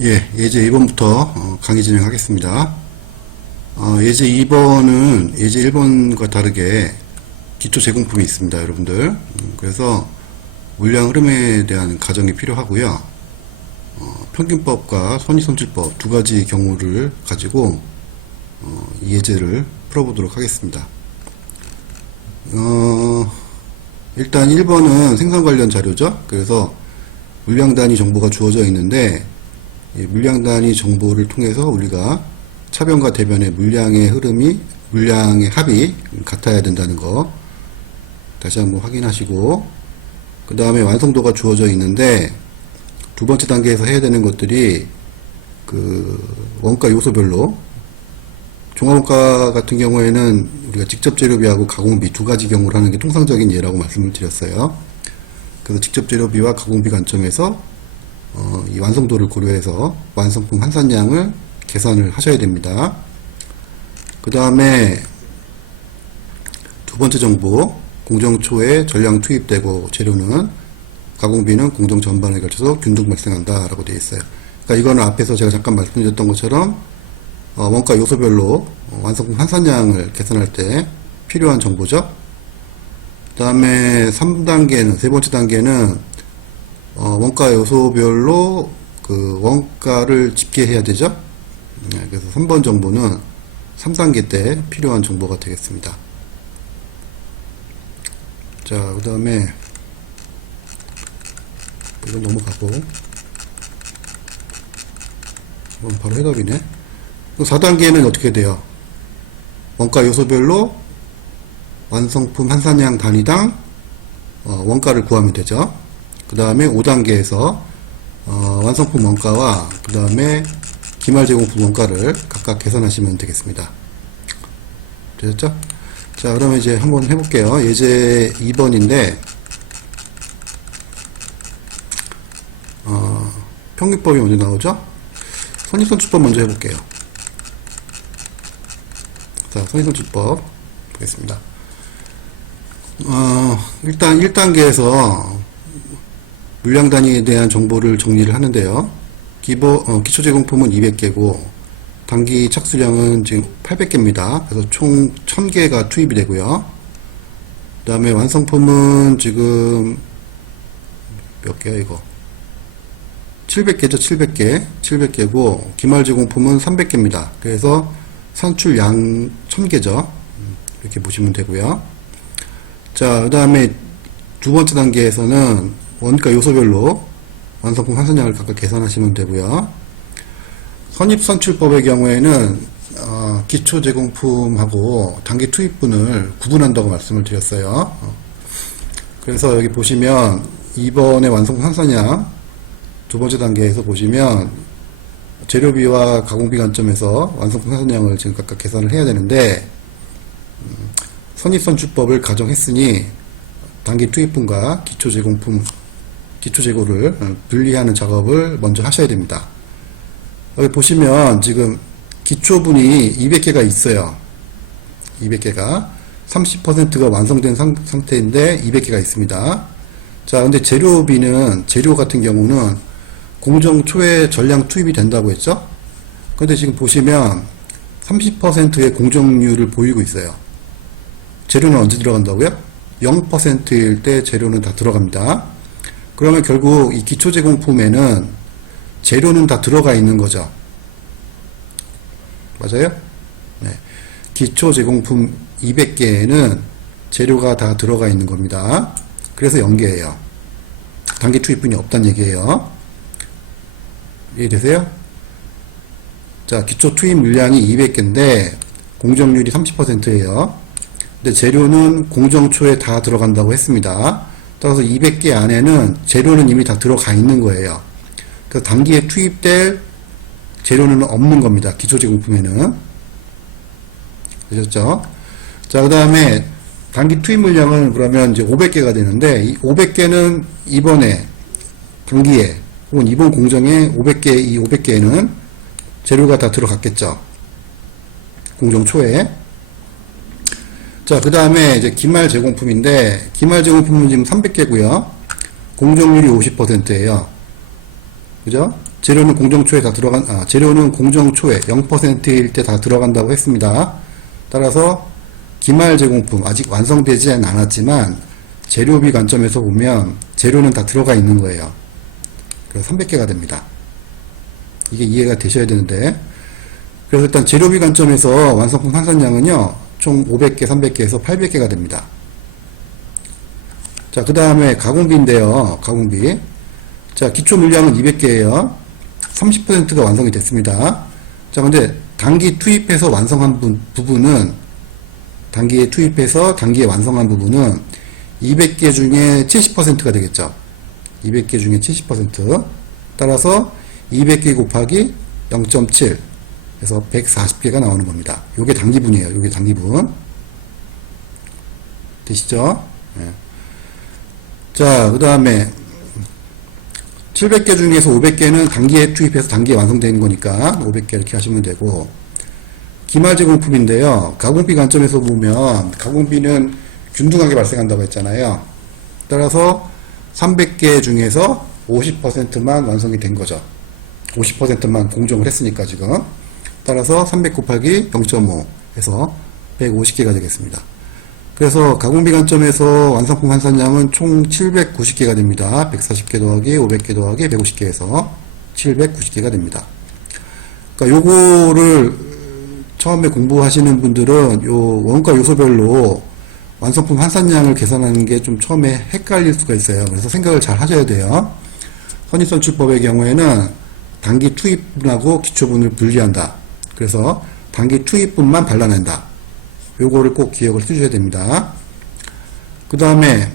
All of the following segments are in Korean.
예, 예제 2번부터 강의 진행하겠습니다. 예제 2번은 예제 1번과 다르게 기초 제공품이 있습니다, 여러분들. 그래서 물량 흐름에 대한 가정이 필요하고요. 평균법과 선의선출법 두 가지 경우를 가지고 이 예제를 풀어보도록 하겠습니다. 일단 1번은 생산 관련 자료죠. 그래서 물량 단위 정보가 주어져 있는데 물량 단위 정보를 통해서 우리가 차변과 대변의 물량의 흐름이, 물량의 합이 같아야 된다는 거 다시 한번 확인하시고, 그 다음에 완성도가 주어져 있는데 두 번째 단계에서 해야 되는 것들이 그 원가 요소별로, 종합원가 같은 경우에는 우리가 직접 재료비하고 가공비 두 가지 경우를 하는 게 통상적인 예라고 말씀을 드렸어요. 그래서 직접 재료비와 가공비 관점에서 이 완성도를 고려해서 완성품 한산량을 계산을 하셔야 됩니다. 그 다음에 두 번째 정보, 공정 초에 전량 투입되고 재료는 가공비는 공정 전반에 걸쳐서 균등 발생한다 라고 되어 있어요. 그러니까 이거는 앞에서 제가 잠깐 말씀드렸던 것처럼 원가 요소별로 완성품 한산량을 계산할 때 필요한 정보죠. 그 다음에 3단계는, 세 번째 단계는 원가 요소별로 그 원가를 집계해야 되죠. 그래서 3번 정보는 3단계 때 필요한 정보가 되겠습니다. 자, 그 다음에 이건 넘어가고 이건 바로 해답이네. 4단계는 어떻게 돼요? 원가 요소별로 완성품 한산량 단위당 원가를 구하면 되죠. 그 다음에 5단계에서 완성품 원가와 그 다음에 기말 제공품 원가를 각각 계산하시면 되겠습니다. 되셨죠? 자, 그러면 이제 한번 해볼게요. 예제 2번인데 평균법이 먼저 나오죠? 선의선출법 먼저 해볼게요. 자, 선의선출법 보겠습니다. 일단 1단계에서 물량 단위에 대한 정보를 정리를 하는데요. 기초 제공품은 200개고 단기 착수량은 지금 800개입니다. 그래서 총 1000개가 투입이 되고요. 그 다음에 완성품은 지금 몇 개야 이거? 700개죠. 700개고 기말 제공품은 300개입니다. 그래서 산출량 1000개죠. 이렇게 보시면 되고요. 자, 그 다음에 두 번째 단계에서는 원가 요소별로 완성품 한산량을 각각 계산하시면 되고요. 선입선출법의 경우에는 기초 제공품하고 단기 투입분을 구분한다고 말씀을 드렸어요. 그래서 여기 보시면 2번의 완성품 한산량 두 번째 단계에서 보시면 재료비와 가공비 관점에서 완성품 한산량을 지금 각각 계산을 해야 되는데 선입선출법을 가정했으니 단기 투입분과 기초 제공품, 기초 재고를 분리하는 작업을 먼저 하셔야 됩니다. 여기 보시면 지금 기초분이 200개가 있어요. 200개가 30%가 완성된 상태인데 200개가 있습니다. 자, 근데 재료비는, 재료 같은 경우는 공정 초에 전량 투입이 된다고 했죠? 근데 지금 보시면 30%의 공정률을 보이고 있어요. 재료는 언제 들어간다고요? 0%일 때 재료는 다 들어갑니다. 그러면 결국 이 기초 제공품에는 재료는 다 들어가 있는 거죠. 맞아요? 네. 기초 제공품 200개에는 재료가 다 들어가 있는 겁니다. 그래서 0개예요. 단기 투입분이 없다는 얘기예요. 이해되세요? 자, 기초 투입 물량이 200개인데 공정률이 30%예요. 근데 재료는 공정초에 다 들어간다고 했습니다. 따라서 200개 안에는 재료는 이미 다 들어가 있는 거예요. 그래서 단기에 투입될 재료는 없는 겁니다. 기초 제공품에는. 되셨죠? 자, 그 다음에 단기 투입 물량은 그러면 이제 500개가 되는데 이 500개는 이번에 단기에 혹은 이번 공정에 500개, 이 500개에는 재료가 다 들어갔겠죠. 공정 초에. 자, 그 다음에 이제 기말 제공품인데, 기말 제공품은 지금 300개고요. 공정률이 50%예요. 그죠? 재료는 공정초에 다 재료는 공정초에 0%일 때 다 들어간다고 했습니다. 따라서 기말 제공품 아직 완성되지 않았지만 재료비 관점에서 보면 재료는 다 들어가 있는 거예요. 그래서 300개가 됩니다. 이게 이해가 되셔야 되는데, 그래서 일단 재료비 관점에서 완성품 환산량은요 총 500개, 300개에서 800개가 됩니다. 자, 그 다음에 가공비인데요. 가공비. 자, 기초 물량은 200개예요. 30%가 완성이 됐습니다. 자, 근데 단기 투입해서 완성한 부분은, 단기에 투입해서 단기에 완성한 부분은 200개 중에 70%가 되겠죠. 200개 중에 70%. 따라서 200개 곱하기 0.7. 그래서 140개가 나오는 겁니다. 요게 단기분이에요. 요게 단기분. 되시죠? 네. 자, 그 다음에 700개 중에서 500개는 단기에 투입해서 단기에 완성되는 거니까 500개 이렇게 하시면 되고, 기말 제공품인데요. 가공비 관점에서 보면 가공비는 균등하게 발생한다고 했잖아요. 따라서 300개 중에서 50%만 완성이 된 거죠. 50%만 공정을 했으니까 지금. 따라서 300 곱하기 0.5 해서 150개가 되겠습니다. 그래서 가공비 관점에서 완성품 환산량은 총 790개가 됩니다. 140개 더하기 500개 더하기 150개 해서 790개가 됩니다. 그러니까 요거를 처음에 공부하시는 분들은 요 원가 요소별로 완성품 환산량을 계산하는 게 좀 처음에 헷갈릴 수가 있어요. 그래서 생각을 잘 하셔야 돼요. 선입선출법의 경우에는 단기 투입분하고 기초분을 분리한다. 그래서 단기 투입분만 발라낸다. 요거를 꼭 기억을 해주셔야 됩니다. 그 다음에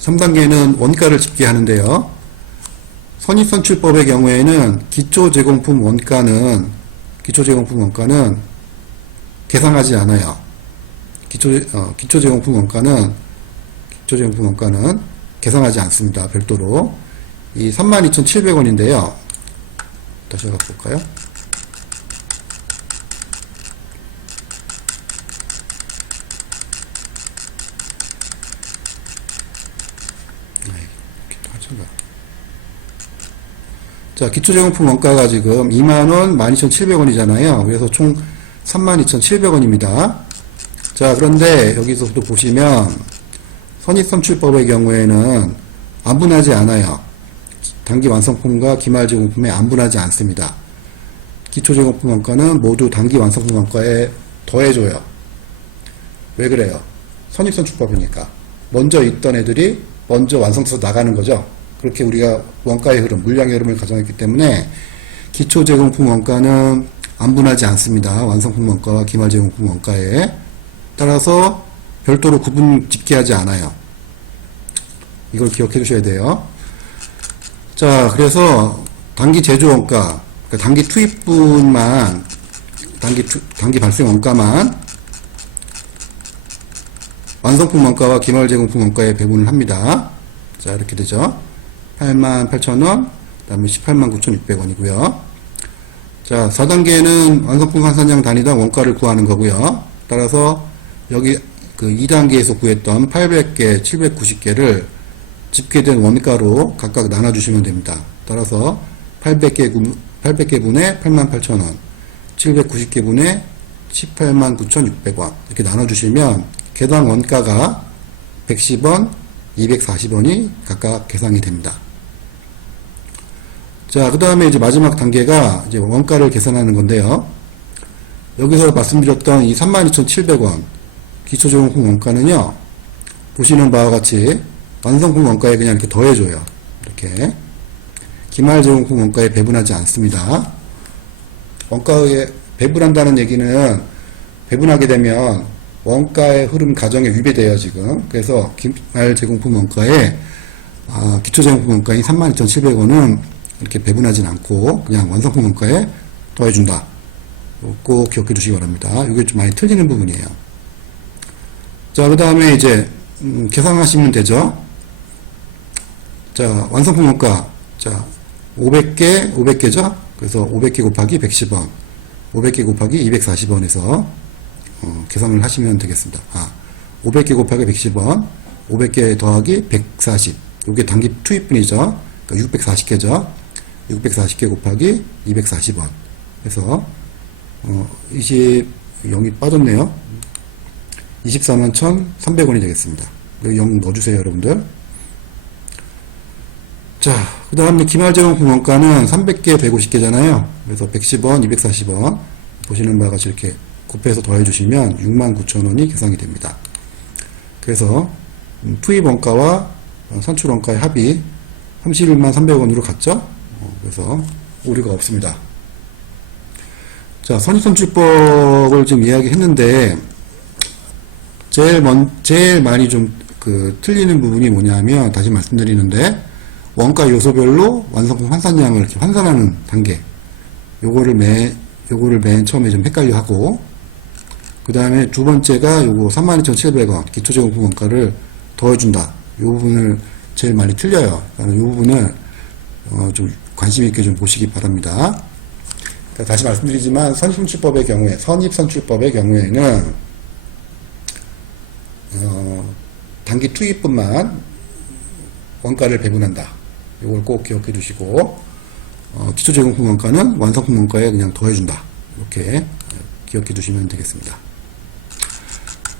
3단계는 원가를 집계 하는데요. 선입선출법의 경우에는 기초제공품 원가는 계산하지 않아요. 기초제공품 원가는 계산하지 않습니다. 별도로. 이 32,700원인데요. 다시 해볼까요? 자, 기초제공품 원가가 지금 2만원, 12,700원이잖아요. 그래서 총 32,700원입니다. 자, 그런데 여기서도 보시면 선입선출법의 경우에는 안분하지 않아요. 단기 완성품과 기말 제공품에 안분하지 않습니다. 기초제공품 원가는 모두 단기 완성품 원가에 더해줘요. 왜 그래요? 선입선출법이니까. 먼저 있던 애들이 먼저 완성돼서 나가는 거죠. 그렇게 우리가 원가의 흐름, 물량의 흐름을 가정했기 때문에 기초제공품 원가는 안분하지 않습니다. 완성품 원가와 기말 제공품 원가에. 따라서 별도로 구분 집계하지 않아요. 이걸 기억해 주셔야 돼요. 자, 그래서 단기 제조 원가, 그러니까 단기 투입분만, 단기 발생 원가만 완성품 원가와 기말 제공품 원가에 배분을 합니다. 자, 이렇게 되죠. 88,000원, 그 다음에 189,600원이고요. 자, 4단계는 완성품 환산량 단위당 원가를 구하는 거고요. 따라서 여기 그 2단계에서 구했던 800개, 790개를 집계된 원가로 각각 나눠주시면 됩니다. 따라서 800개 분에 88,000원, 790개 분에 189,600원 이렇게 나눠주시면 개당 원가가 110원, 240원이 각각 계산이 됩니다. 자, 그 다음에 이제 마지막 단계가 이제 원가를 계산하는 건데요. 여기서 말씀드렸던 이 32,700원 기초제공품 원가는요, 보시는 바와 같이 완성품 원가에 그냥 이렇게 더해줘요. 이렇게. 기말 제공품 원가에 배분하지 않습니다. 원가에 배분한다는 얘기는 배분하게 되면 원가의 흐름 가정에 위배돼요, 지금. 그래서 기말 제공품 원가에, 기초제공품 원가인 32,700원은 이렇게 배분하진 않고 그냥 완성품 원가에 더해준다. 꼭 기억해 주시기 바랍니다. 이게 좀 많이 틀리는 부분이에요. 자, 그 다음에 이제, 계산하시면 되죠. 자, 완성품 원가. 자, 500개죠? 그래서 500개 곱하기 110원. 500개 곱하기 240원에서, 계산을 하시면 되겠습니다. 500개 곱하기 110원. 500개 더하기 140. 이게 단기 투입분이죠. 그러니까 640개죠. 640개 곱하기 240원. 그래서 0이 빠졌네요. 24만 1,300원이 되겠습니다. 여기 0 넣어주세요, 여러분들. 자, 그 다음에 기말제공품 원가는 300개, 150개잖아요. 그래서 110원, 240원. 보시는 바와 같이 이렇게 곱해서 더해주시면 69,000원이 계산이 됩니다. 그래서 투입 원가와 선출 원가의 합이 31만 300원으로 갔죠. 그래서 오류가 없습니다. 자, 선입선출법을 지금 이야기했는데 제일 많이 좀 틀리는 부분이 뭐냐면, 다시 말씀드리는데, 원가 요소별로 완성품 환산량을 이렇게 환산하는 단계. 요거를 맨 처음에 좀 헷갈려 하고, 그 다음에 두 번째가 요거 32,700원 기초제공품 원가를 더해준다. 요 부분을 제일 많이 틀려요. 그러니까 요 부분을 좀 관심 있게 좀 보시기 바랍니다. 그러니까 다시 말씀드리지만 선입선출법의 경우에는 단기 투입분만 원가를 배분한다. 이걸 꼭 기억해 두시고, 기초제공품 원가는 완성품 원가에 그냥 더해준다. 이렇게 기억해 두시면 되겠습니다.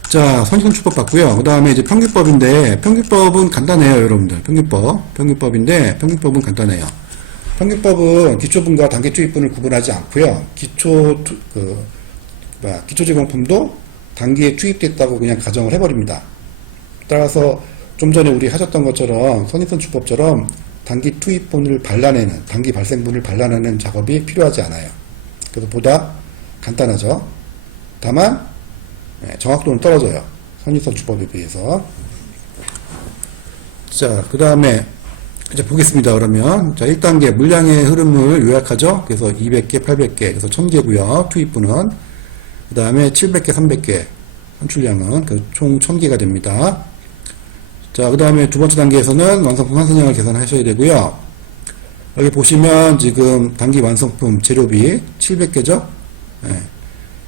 자, 선입선출법 봤고요. 그 다음에 이제 평균법인데, 평균법은 간단해요, 여러분들. 평균법인데, 평균법은 간단해요. 평균법은 기초분과 단기 투입분을 구분하지 않고요. 기초제공품도 단기에 투입됐다고 그냥 가정을 해버립니다. 따라서 좀 전에 우리 하셨던 것처럼 선입선출법처럼 단기 투입분을 발라내는, 단기 발생분을 발라내는 작업이 필요하지 않아요. 그래서 보다 간단하죠. 다만 정확도는 떨어져요. 선입선출법에 비해서. 자, 그 다음에 이제 보겠습니다. 그러면 자, 1단계 물량의 흐름을 요약하죠. 그래서 200개, 800개, 그래서 1000개고요. 투입분은. 그 다음에 700개, 300개 선출량은 총 1000개가 됩니다. 자, 그 다음에 두 번째 단계에서는 완성품 환산량을 계산하셔야 되고요. 여기 보시면 지금 단기 완성품 재료비 700개죠. 네.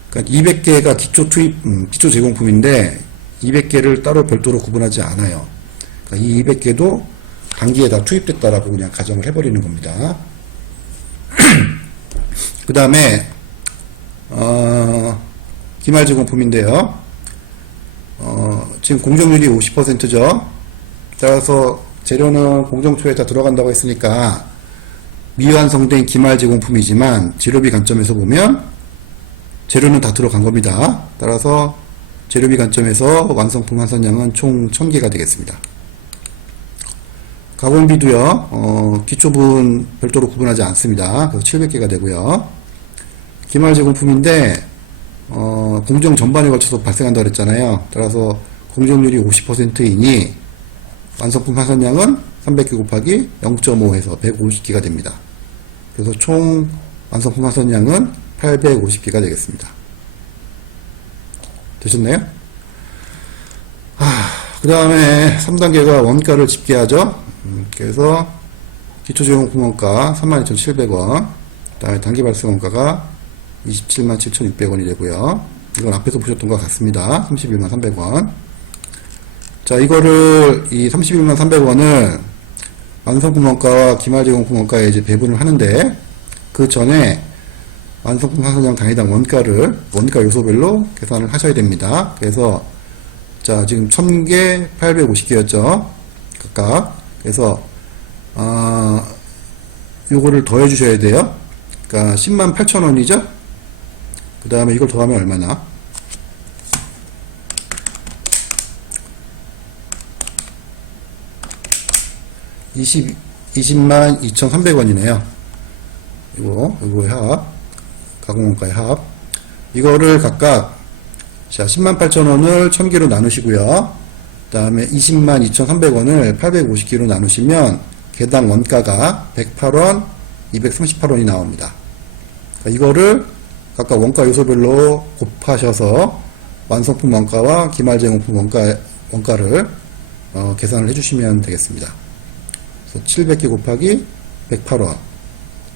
그러니까 200개가 기초 제공품인데 200개를 따로 별도로 구분하지 않아요. 그러니까 이 200개도 단기에 다 투입됐다라고 그냥 가정을 해버리는 겁니다. 그 다음에 기말 제공품인데요. 지금 공정률이 50%죠. 따라서 재료는 공정초에 다 들어간다고 했으니까 미완성된 기말 제공품이지만 재료비 관점에서 보면 재료는 다 들어간 겁니다. 따라서 재료비 관점에서 완성품 환산량은 총 1000개가 되겠습니다. 가공비도요, 기초분 별도로 구분하지 않습니다. 그래서 700개가 되고요. 기말 제공품인데, 공정 전반에 걸쳐서 발생한다고 그랬잖아요. 따라서 공정률이 50%이니 완성품 환산량은 300개 곱하기 0.5 해서 150개가 됩니다. 그래서 총 완성품 환산량은 850개가 되겠습니다. 되셨나요? 그 다음에 3단계가 원가를 집계하죠. 그래서 기초제공품 원가 32,700원, 그 다음에 단기 발생 원가가 27만 7,600원이 되고요. 이건 앞에서 보셨던 것 같습니다. 31만 300원. 자, 이거를, 이 31만 300원을 완성품 원가와 기말 제공품 원가에 이제 배분을 하는데, 그 전에 완성품 환산량 단위당 원가 요소별로 계산을 하셔야 됩니다. 그래서, 자, 지금 1000개, 850개였죠. 각각. 그래서, 요거를 더해 주셔야 돼요. 그러니까 10만 8천원이죠? 그 다음에 이걸 더하면 얼마나? 20만 2,300원이네요. 요거의 합. 가공원가의 합. 이거를 각각, 자, 10만 8천원을 1000개로 나누시고요. 그 다음에 20만 2,300원을 850개로 나누시면 개당 원가가 108원, 238원이 나옵니다. 그러니까 이거를 각각 원가 요소별로 곱하셔서 완성품 원가와 기말 제공품 원가를 계산을 해주시면 되겠습니다. 그래서 700개 곱하기 108원,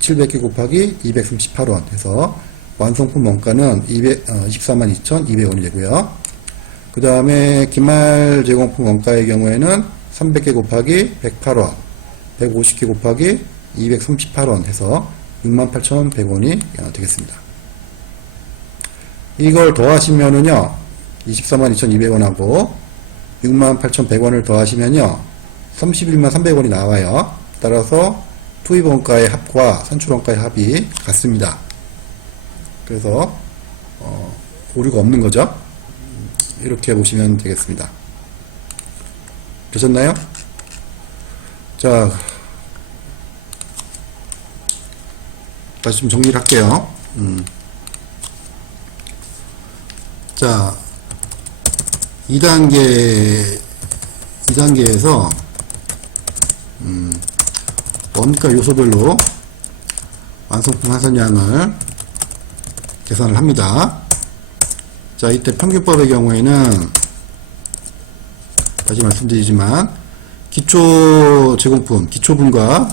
700개 곱하기 238원 해서 완성품 원가는 24만 2,200원이 되고요. 그 다음에 기말 제공품 원가의 경우에는 300개 곱하기 108원, 150개 곱하기 238원 해서 68,100원이 되겠습니다. 이걸 더하시면은요, 242,200원하고 68,100원을 더하시면요, 31300원이 나와요. 따라서 투입원가의 합과 산출원가의 합이 같습니다. 그래서 오류가 없는 거죠. 이렇게 보시면 되겠습니다. 되셨나요? 자, 다시 좀 정리를 할게요. 자, 2단계에서 원가 요소별로 완성품 환산량을 계산을 합니다. 자, 이때 평균법의 경우에는 다시 말씀드리지만 기초 제공품, 기초분과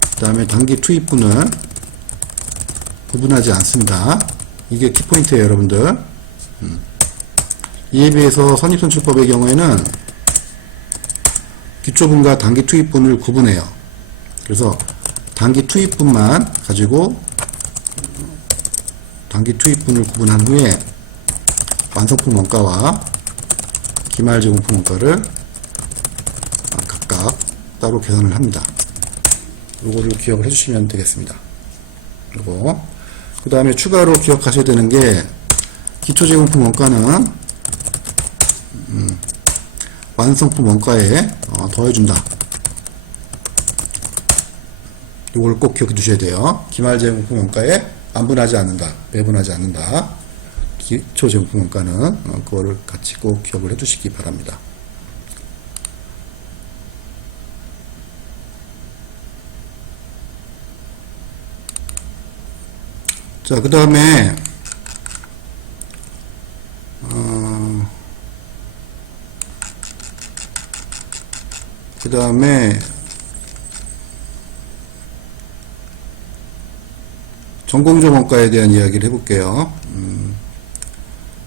그 다음에 단기 투입분을 구분하지 않습니다. 이게 키포인트예요, 여러분들. 이에 비해서 선입선출법의 경우에는 기초분과 단기 투입분을 구분해요. 그래서 단기 투입분만 가지고 단기 투입분을 구분한 후에 완성품 원가와 기말 제공품 원가를 각각 따로 계산을 합니다. 요거를 기억을 해주시면 되겠습니다. 그리고 그 다음에 추가로 기억하셔야 되는 게 기초 제공품 원가는 완성품 원가에 더해준다. 요걸 꼭 기억해 두셔야 돼요. 기말 제공품 원가에 안분하지 않는다, 배분하지 않는다. 기초 제공품 원가는 그거를 같이 꼭 기억을 해 두시기 바랍니다. 자, 그 다음에 전공조 원가에 대한 이야기를 해볼게요.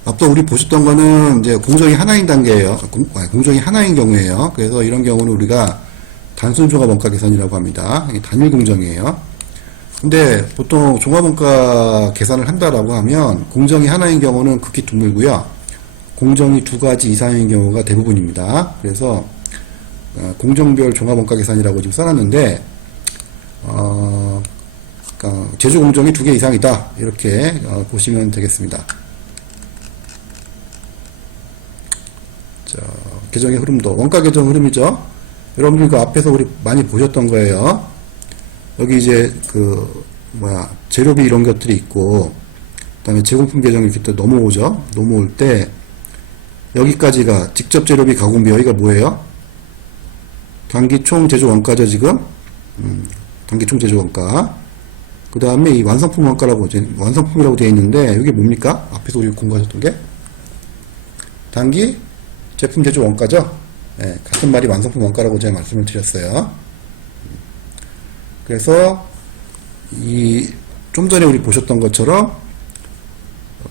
앞서 우리 보셨던 거는 이제 공정이 하나인 단계예요. 공정이 하나인 경우에요. 그래서 이런 경우는 우리가 단순 종합 원가 계산이라고 합니다. 단일 공정이에요. 근데 보통 종합 원가 계산을 한다라고 하면 공정이 하나인 경우는 극히 드물고요. 공정이 두 가지 이상인 경우가 대부분입니다. 그래서 공정별 종합 원가 계산이라고 지금 써놨는데 제조 공정이 두 개 이상이다, 이렇게 보시면 되겠습니다. 자, 계정의 흐름도 원가 계정 흐름이죠. 여러분들 그 앞에서 우리 많이 보셨던 거예요. 여기 이제 재료비 이런 것들이 있고, 그 다음에 제공품 계정이 이렇게 또 넘어오죠. 넘어올 때 여기까지가 직접 재료비 가공비, 여기가 뭐예요? 단기 총 제조 원가죠, 지금. 단기 총 제조 원가. 그 다음에 이 완성품 원가라고, 완성품이라고 되어 있는데, 이게 뭡니까? 앞에서 우리 공부하셨던 게? 단기 제품 제조 원가죠? 네, 같은 말이 완성품 원가라고 제가 말씀을 드렸어요. 그래서, 좀 전에 우리 보셨던 것처럼,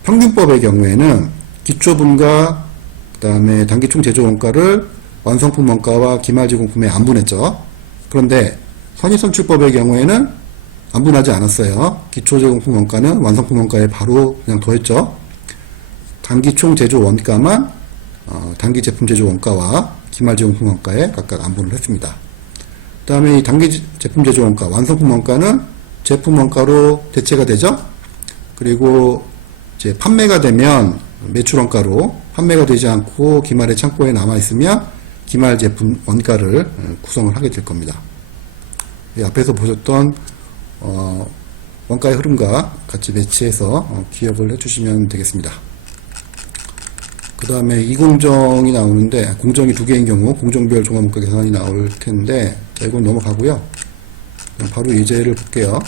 평균법의 경우에는 기초분과, 그 다음에 단기 총 제조 원가를 완성품 원가와 기말 제공품에 안분했죠. 그런데, 선입선출법의 경우에는 안분하지 않았어요. 기초 제공품 원가는 완성품 원가에 바로 그냥 더했죠. 단기 총 제조 원가만 단기 제품 제조 원가와 기말 제공품 원가에 각각 안분을 했습니다. 그 다음에 이 단기 제품 제조 원가, 완성품 원가는 제품 원가로 대체가 되죠. 그리고 이제 판매가 되면 매출 원가로, 판매가 되지 않고 기말의 창고에 남아 있으면 기말 제품 원가를 구성을 하게 될 겁니다. 앞에서 보셨던 원가의 흐름과 같이 매치해서 기억을 해주시면 되겠습니다. 그 다음에 이공정이 나오는데, 공정이 두 개인 경우 공정별 종합원가 계산이 나올 텐데, 자, 이건 넘어가고요. 그냥 바로 예제를 볼게요.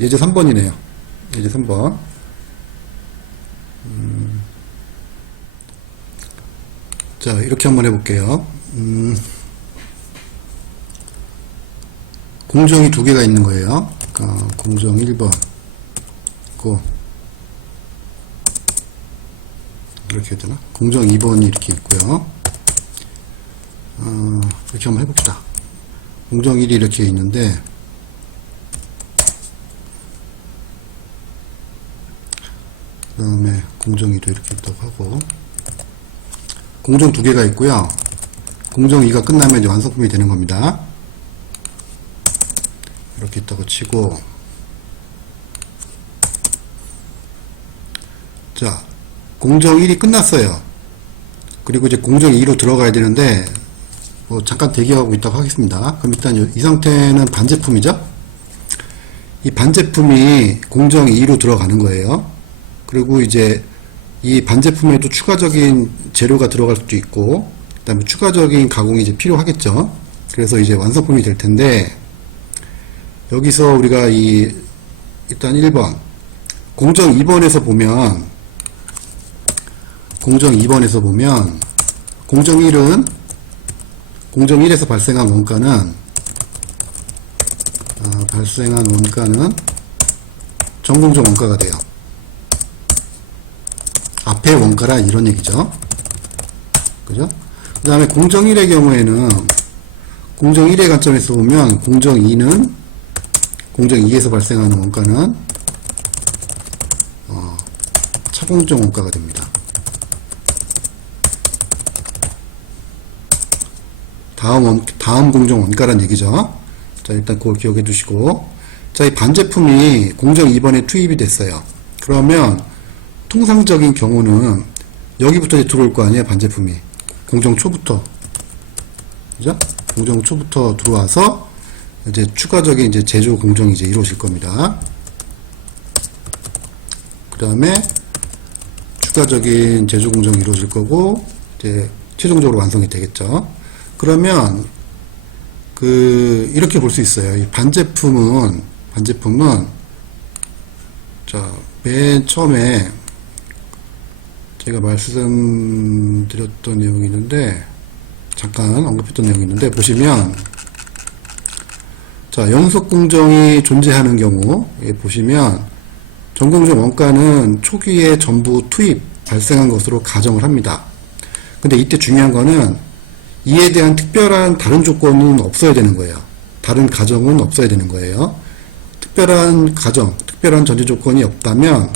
예제 3번이네요. 예제 3번. 자, 이렇게 한번 해볼게요. 공정이 두 개가 있는 거예요. 그러니까 공정 1번 있고, 이렇게 해야 되나? 공정 2번이 이렇게 있고요. 이렇게 한번 해봅시다. 공정 1이 이렇게 있는데, 그 다음에 공정 2도 이렇게 있다고 하고, 공정 2개가 있고요. 공정 2가 끝나면 이제 완성품이 되는 겁니다. 이렇게 있다고 치고, 자, 공정 1이 끝났어요. 그리고 이제 공정 2로 들어가야 되는데, 잠깐 대기하고 있다고 하겠습니다. 그럼 일단 이 상태는 반제품이죠? 이 반제품이 공정 2로 들어가는 거예요. 그리고 이제 이 반제품에도 추가적인 재료가 들어갈 수도 있고, 그 다음에 추가적인 가공이 이제 필요하겠죠. 그래서 이제 완성품이 될 텐데, 여기서 우리가 일단 1번, 공정 2번에서 보면, 공정 1에서 발생한 원가는, 전공정 원가가 돼요. 앞에 원가라 이런 얘기죠. 그죠? 그 다음에 공정 1의 경우에는, 공정 1의 관점에서 보면, 공정 2에서 발생하는 원가는, 차공정 원가가 됩니다. 다음 공정 원가란 얘기죠. 자, 일단 그걸 기억해 두시고. 자, 이 반제품이 공정 2번에 투입이 됐어요. 그러면, 통상적인 경우는, 여기부터 이제 들어올 거 아니에요, 반제품이. 공정 초부터. 그죠? 공정 초부터 들어와서, 이제 추가적인 이제 제조 공정이 이제 이루어질 겁니다. 그 다음에, 추가적인 제조 공정이 이루어질 거고, 이제, 최종적으로 완성이 되겠죠. 그러면 이렇게 볼 수 있어요. 이 반제품은 자, 맨 처음에 제가 말씀드렸던 내용이 있는데, 잠깐 언급했던 내용이 있는데, 보시면 자, 연속 공정이 존재하는 경우 보시면 전공정 원가는 초기에 전부 투입 발생한 것으로 가정을 합니다. 근데 이때 중요한 거는 이에 대한 특별한 다른 조건은 없어야 되는 거예요. 다른 가정은 없어야 되는 거예요. 특별한 가정, 특별한 전제 조건이 없다면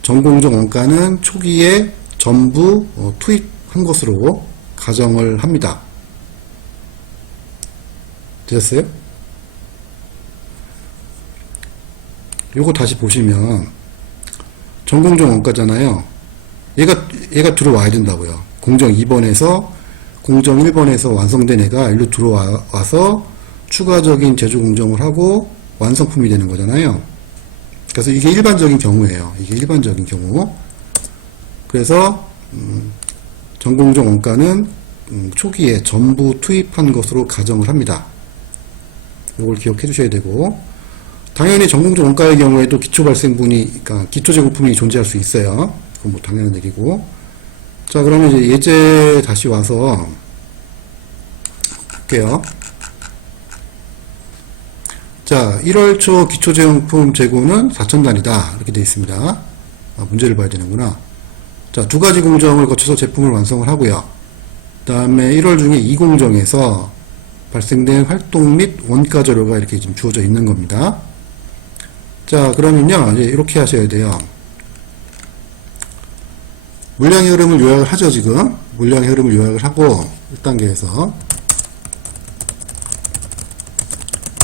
전공정 원가는 초기에 전부 투입한 것으로 가정을 합니다. 되셨어요? 요거 다시 보시면 전공정 원가잖아요. 얘가 들어와야 된다고요. 공정 2번에서 공정 1번에서 완성된 애가 일로 들어와서 추가적인 제조 공정을 하고 완성품이 되는 거잖아요. 그래서 이게 일반적인 경우예요. 이게 일반적인 경우. 그래서 전공정 원가는 초기에 전부 투입한 것으로 가정을 합니다. 이걸 기억해 주셔야 되고, 당연히 전공정 원가의 경우에도 기초발생분이, 그러니까 기초제고품이 존재할 수 있어요. 그건 뭐 당연한 얘기고. 자, 그러면 이제 예제 다시 와서 볼게요. 자, 1월 초 기초제용품 재고는 4,000단이다. 이렇게 되어 있습니다. 문제를 봐야 되는구나. 자, 두 가지 공정을 거쳐서 제품을 완성을 하고요. 그 다음에 1월 중에 2공정에서 발생된 활동 및 원가 재료가 이렇게 지금 주어져 있는 겁니다. 자, 그러면요, 이제 이렇게 하셔야 돼요. 물량의 흐름을 요약을 하죠, 지금. 물량의 흐름을 요약을 하고, 1단계에서.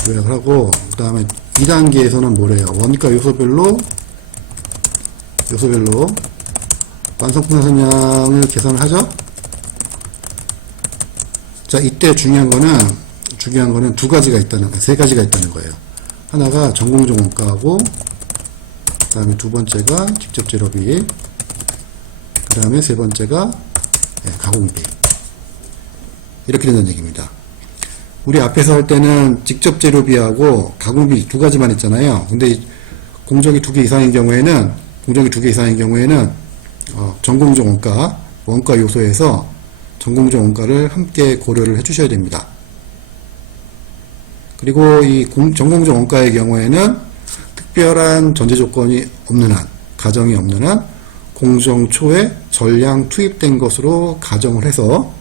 요약을 하고, 그 다음에 2단계에서는 뭐래요? 원가 요소별로 완성품 생산량을 계산을 하죠? 자, 이때 중요한 거는 세 가지가 있다는 거예요. 하나가 전공정 원가하고, 그 다음에 두 번째가 직접 재료비, 그 다음에 세 번째가 가공비. 이렇게 된다는 얘기입니다. 우리 앞에서 할 때는 직접 재료비하고 가공비 두 가지만 했잖아요. 근데 공정이 두 개 이상인 경우에는 전공정 원가 요소에서 전공정 원가를 함께 고려를 해 주셔야 됩니다. 그리고 이 전공정 원가의 경우에는 특별한 전제 조건이 없는 한, 가정이 없는 한 공정 초에 전량 투입된 것으로 가정을 해서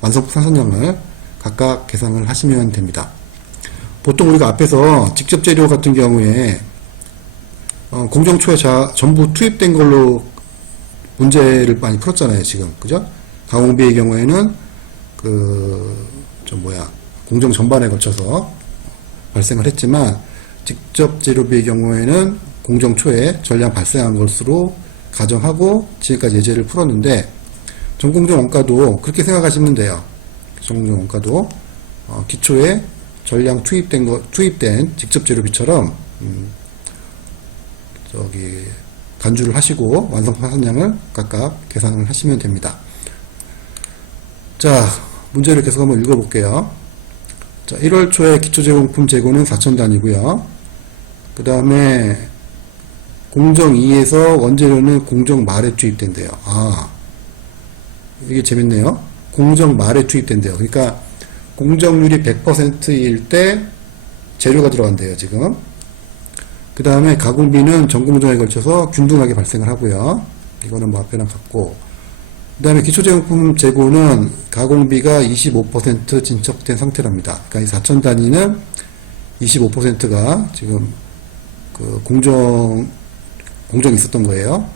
완성품 산산량을 각각 계산을 하시면 됩니다. 보통 우리가 앞에서 직접 재료 같은 경우에 공정초에 전부 투입된 걸로 문제를 많이 풀었잖아요, 지금. 그죠? 가공비의 경우에는 공정 전반에 걸쳐서 발생을 했지만, 직접 재료비의 경우에는 공정초에 전량 발생한 것으로 가정하고 지금까지 예제를 풀었는데, 전공정 원가도 그렇게 생각하시면 돼요. 전공정 원가도 기초에 전량 투입된 직접 재료비처럼 간주를 하시고 완성품 산산량을 각각 계산을 하시면 됩니다. 자, 문제를 계속 한번 읽어볼게요. 자, 1월 초에 기초제공품 재고는 4,000단이고요. 그 다음에 공정 2에서 원재료는 공정 말에 투입된대요. 이게 재밌네요. 공정 말에 투입된대요. 그러니까 공정률이 100%일 때 재료가 들어간대요, 지금. 그 다음에 가공비는 전공정에 걸쳐서 균등하게 발생을 하고요. 이거는 뭐 앞에랑 같고. 그 다음에 기초제공품 재고는 가공비가 25% 진척된 상태랍니다. 그러니까 이 4,000단위는 25%가 지금 공정이 있었던 거예요.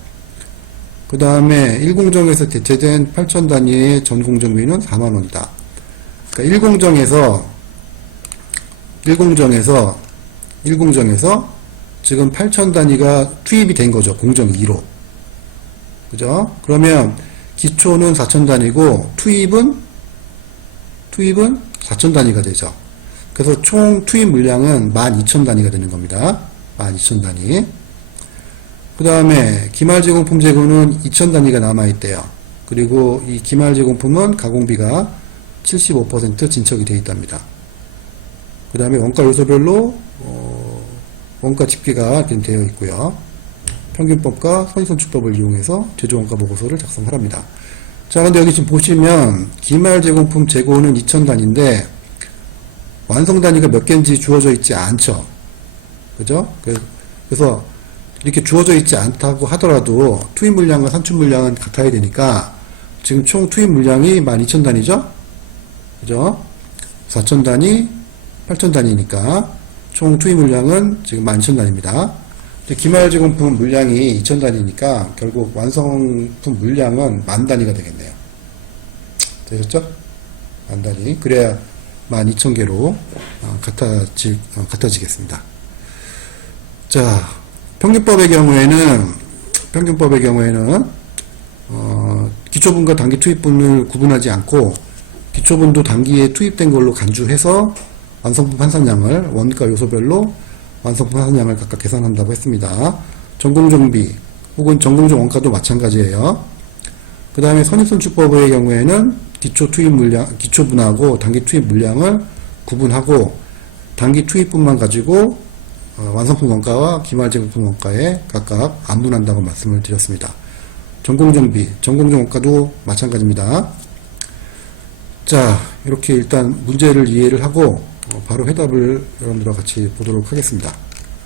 그 다음에 1공정에서 대체된 8,000단위의 전공정비는 4만원이다. 그러니까 1공정에서 지금 8,000단위가 투입이 된 거죠. 공정 2로. 그죠? 그러면 기초는 4,000단위고 투입은 4,000단위가 되죠. 그래서 총 투입 물량은 12,000단위가 되는 겁니다. 12,000단위. 그 다음에 기말제공품 재고는 2,000단위가 남아있대요. 그리고 이 기말제공품은 가공비가 75% 진척이 되어 있답니다. 그 다음에 원가 요소별로 원가 집계가 되어 있고요. 평균법과 선의선출법을 이용해서 제조원가 보고서를 작성하랍니다. 자, 근데 여기 지금 보시면 기말제공품 재고는 2,000단위인데 완성 단위가 몇 개인지 주어져 있지 않죠. 그죠? 그래서 이렇게 주어져 있지 않다고 하더라도 투입 물량과 산출 물량은 같아야 되니까 지금 총 투입 물량이 12,000단위죠? 그죠? 4,000단위, 8,000단위니까 총 투입 물량은 지금 12,000단위입니다. 기말제공품 물량이 2,000단위니까 결국 완성품 물량은 10,000단위가 되겠네요. 되셨죠? 10,000단위. 그래야 12,000개로 같아지겠습니다. 자, 평균법의 경우에는 기초분과 단기 투입분을 구분하지 않고 기초분도 단기에 투입된 걸로 간주해서 완성품 환산량을 원가 요소별로 완성품 환산량을 각각 계산한다고 했습니다. 전공정비 혹은 전공정 원가도 마찬가지예요. 그 다음에 선입선출법의 경우에는 기초분하고 단기 투입 물량을 구분하고 단기 투입분만 가지고 완성품 원가와 기말제공품 원가에 각각 안분한다고 말씀을 드렸습니다. 전공정비, 전공정 원가도 마찬가지입니다. 자, 이렇게 일단 문제를 이해를 하고 바로 해답을 여러분들과 같이 보도록 하겠습니다.